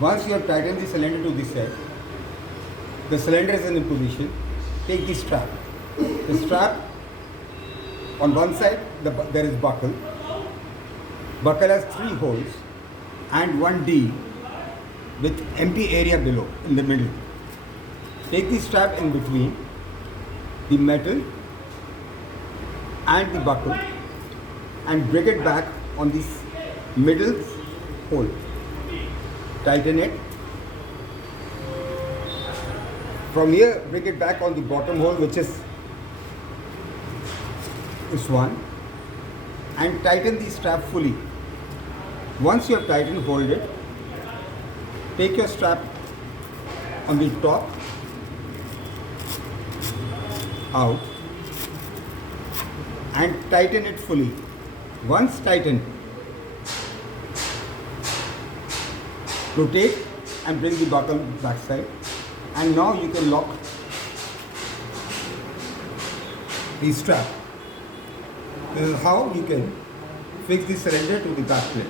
Once you have tightened the cylinder to this side, the cylinder is in position. Take the strap. The strap on one side there is buckle. Buckle has 3 holes and 1 D with empty area below in the middle. Take the strap in between the metal and the buckle and bring it back on this middle hole. Tighten it. From here, bring it back on the bottom hole, which is this one, and tighten the strap fully. Once you have tightened, hold it. Take your strap on the top out and tighten it fully. Once tightened, rotate and bring the buckle backside, and now you can lock the strap. This is how you can fix the cylinder to the back plate.